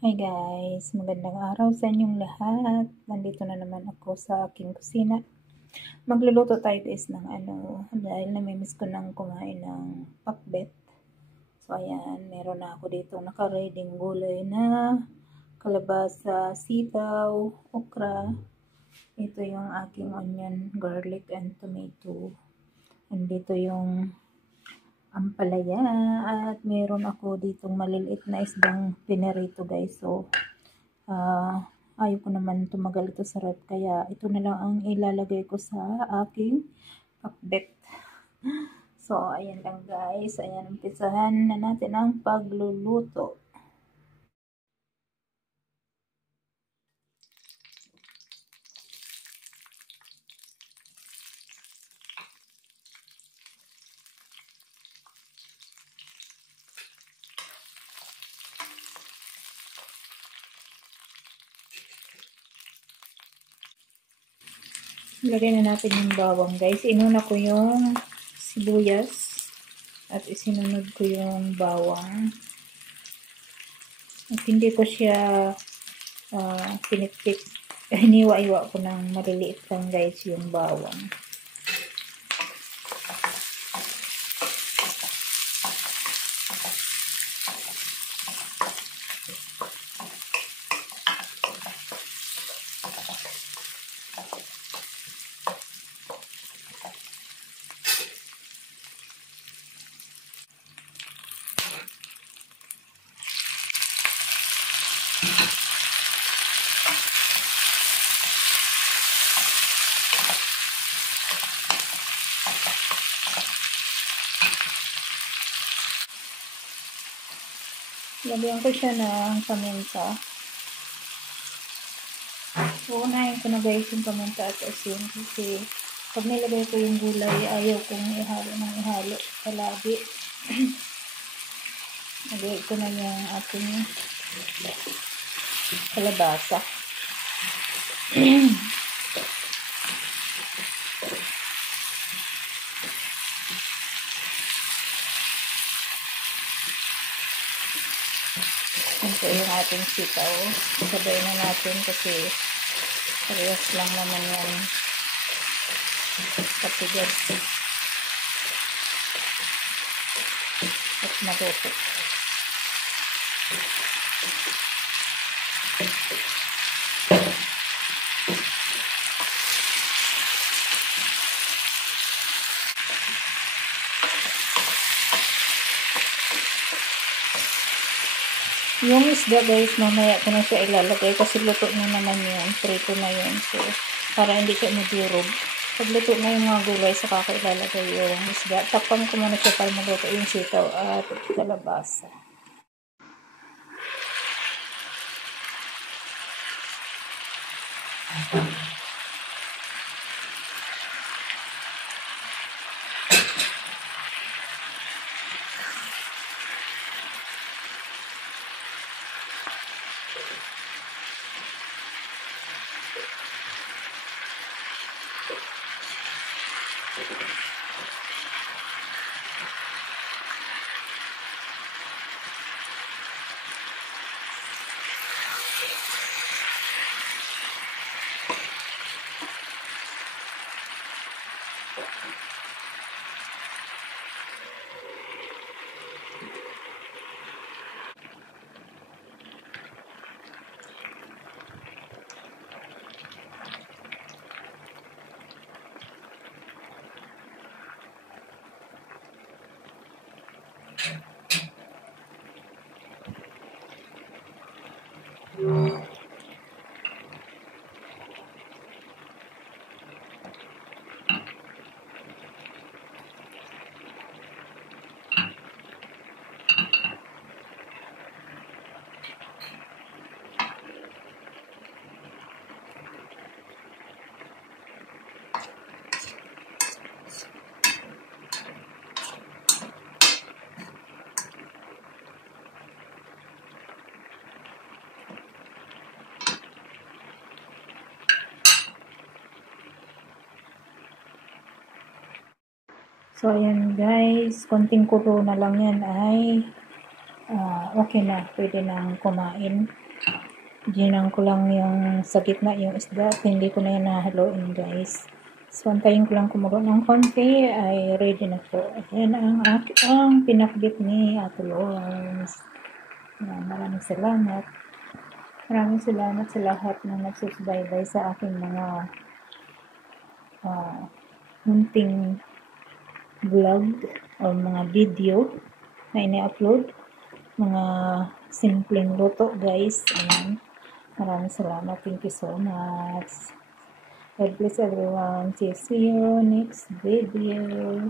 Hi guys, magandang araw sa inyong lahat. Nandito na naman ako sa aking kusina. Magluluto tayo guys ng dahil namimiss ko nang kumain ng pakbet. So ayan, meron na ako dito naka-reading gulay na kalabasa, sitaw, okra. Ito yung aking onion, garlic, and tomato. Andito yung ampalaya at meron ako ditong maliliit na isdang pinirito guys. So ayaw ko naman tumagal ito sa ref, kaya ito na lang ang ilalagay ko sa aking pakbet. So ayan lang guys, ayan, umpisahan na natin ang pagluluto. Lagyan na natin yung bawang guys. Inuna ko yung sibuyas at isinunod ko yung bawang. At hindi ko siya pinitpit. Hiniwa-iwa ko ng maliliit lang guys yung bawang. Lagyan ko siya ng paminta. Uunahin ko na guys yung paminta at asin kasi pag nilagay ko yung gulay, ayaw kong ihalo ng ihalo palagi. Lagay ko na yung ating kalabasa. Ito yung ating sitaw. Sabay na natin kasi parehas lang naman yan katigas at matuto. Yung isda guys, mamaya ko na siya ilalagay kasi luto na naman yun. Prito na yun. So, para hindi siya madurog. Pag luto na yung mga gulay, saka ko ilalagay yung isda. Takpan ko muna siya para maluto yung sitaw at kalabasa. So, ayan guys, konting kulo na lang yan ay okay na, pwede nang kumain. Ginang ko lang yung sa gitna yung isda at hindi ko na yan nahaluin guys. So, antayin ko lang kumulo ng konti ay ready na po. Ayan ang pinakbit ni Ate Lois. Maraming salamat. Maraming salamat sa lahat ng nagsusubaybay sa aking mga munting vlog o mga video na ini-upload. Mga simpleng luto guys. Ayan. Maraming salamat. Thank you so much. God bless everyone. See you next video.